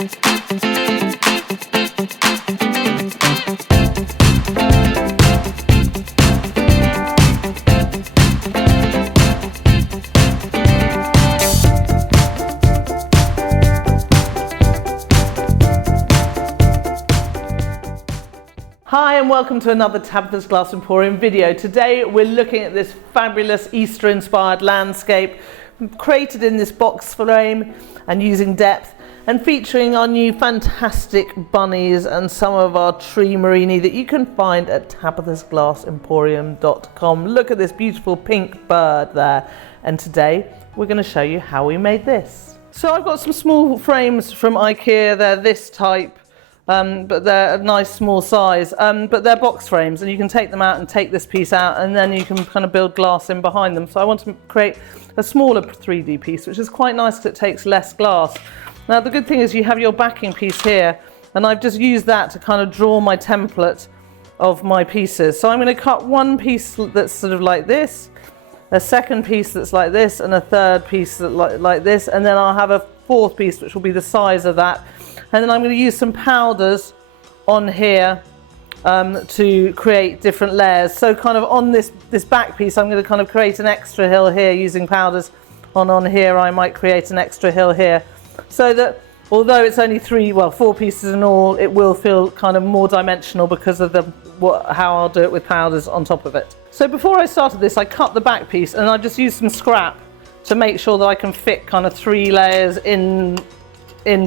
Hi and welcome to another Tabitha's Glass Emporium video. Today we're looking at this fabulous Easter inspired landscape created in this box frame and using depth and featuring our new fantastic bunnies and some of our tree Murrine that you can find at tabithasglassemporium.com. Look at this beautiful pink bird there, and today we're going to show you how we made this. So I've got some small frames from IKEA. They're this type. But they're a nice small size, but they're box frames and you can take them out and take this piece out and then you can kind of build glass in behind them. So I want to create a smaller 3D piece, which is quite nice because it takes less glass. Now the good thing is you have your backing piece here, and I've just used that to kind of draw my template of my pieces. So I'm going to cut one piece that's sort of like this, a second piece that's like this, and a third piece that like this, and then I'll have a fourth piece which will be the size of that. And then I'm going to use some powders on here to create different layers. So kind of on this back piece, I'm going to kind of create an extra hill here using powders. On here, I might create an extra hill here. So that although it's only four pieces in all, it will feel kind of more dimensional because of how I'll do it with powders on top of it. So before I started this, I cut the back piece and I just used some scrap to make sure that I can fit kind of 3 layers in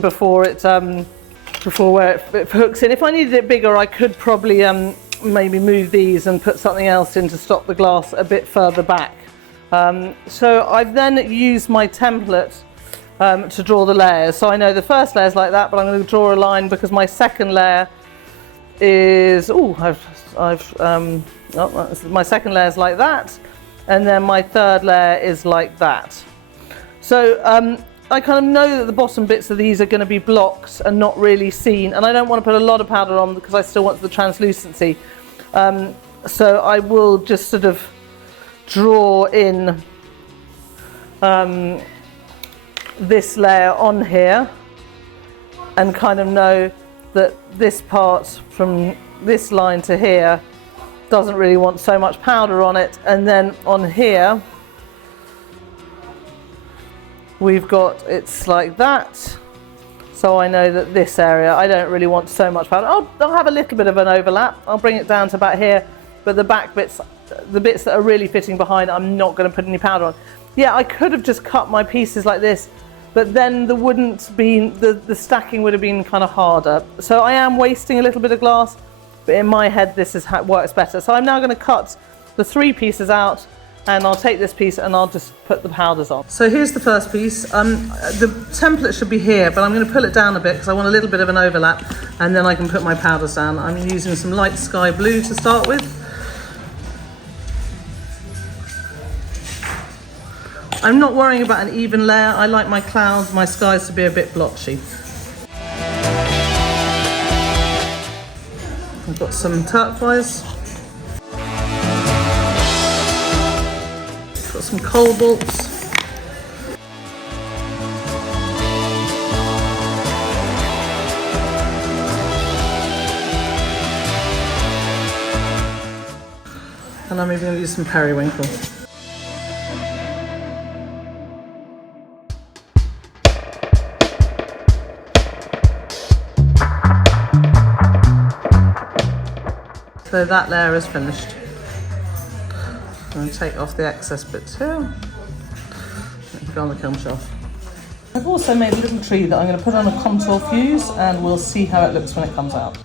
before it where it hooks in. If I needed it bigger, I could probably maybe move these and put something else in to stop the glass a bit further back. So I've then used my template to draw the layers. So I know the first layer is like that, but I'm going to draw a line because my second layer is my second layer is like that, and then my third layer is like that. So I kind of know that the bottom bits of these are going to be blocked and not really seen, and I don't want to put a lot of powder on because I still want the translucency. So I will just sort of draw in this layer on here and kind of know that this part from this line to here doesn't really want so much powder on it, and then on here we've got it's like that. So I know that this area I don't really want so much powder. I'll have a little bit of an overlap. I'll bring it down to about here, but the back bits, the bits that are really fitting behind, I'm not going to put any powder on. Yeah, I could have just cut my pieces like this, but then there wouldn't be the stacking would have been kind of harder. So I am wasting a little bit of glass, but in my head this is how it works better. So I'm now going to cut the 3 pieces out, and I'll take this piece and I'll just put the powders on. So here's the first piece. The template should be here, but I'm going to pull it down a bit because I want a little bit of an overlap, and then I can put my powders down. I'm using some light sky blue to start with. I'm not worrying about an even layer. I like my clouds, my skies to be a bit blotchy. I've got some turquoise. Got some cobalts. And I'm even going to use some periwinkle. So that layer is finished. I'm going to take off the excess bits here. Go on the kiln shelf. I've also made a little tree that I'm going to put on a contour fuse, and we'll see how it looks when it comes out.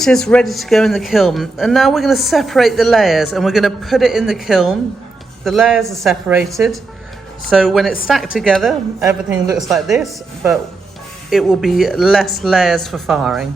it is, ready to go in the kiln. And now we're going to separate the layers and we're going to put it in the kiln. The layers are separated. So when it's stacked together, everything looks like this, but it will be less layers for firing.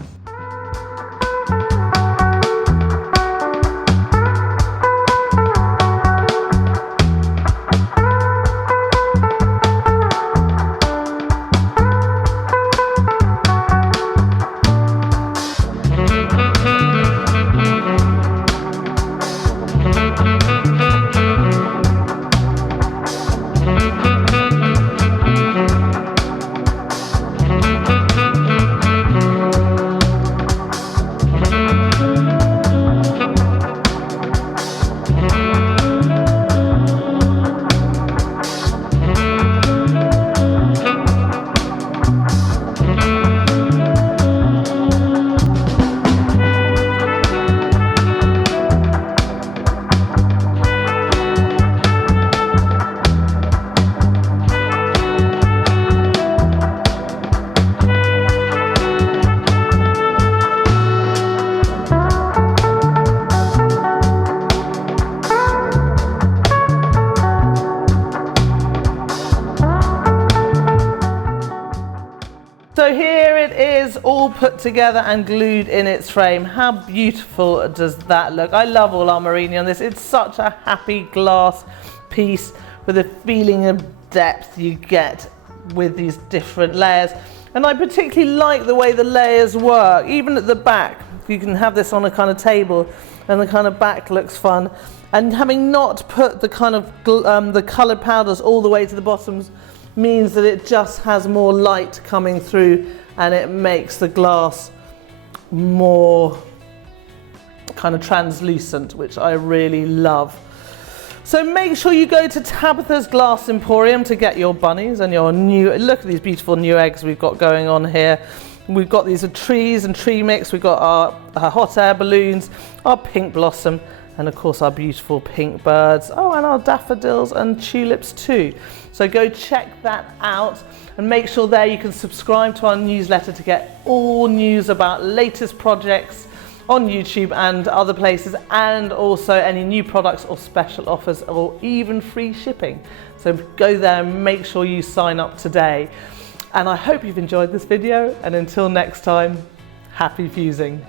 So here it is, all put together and glued in its frame. How beautiful does that look? I love all our Murrine on this. It's such a happy glass piece with a feeling of depth you get with these different layers. And I particularly like the way the layers work, even at the back. You can have this on a kind of table and the kind of back looks fun. And having not put the kind of the coloured powders all the way to the bottoms means that it just has more light coming through and it makes the glass more kind of translucent, which I really love. So make sure you go to Tabitha's Glass Emporium to get your bunnies and your new, look at these beautiful new eggs we've got going on here. We've got these trees and tree mix, we've got our hot air balloons, our pink blossom, and of course our beautiful pink birds. Oh, and our daffodils and tulips too. So go check that out and make sure there you can subscribe to our newsletter to get all news about latest projects on YouTube and other places, and also any new products or special offers or even free shipping. So go there and make sure you sign up today. And I hope you've enjoyed this video, and until next time, happy fusing.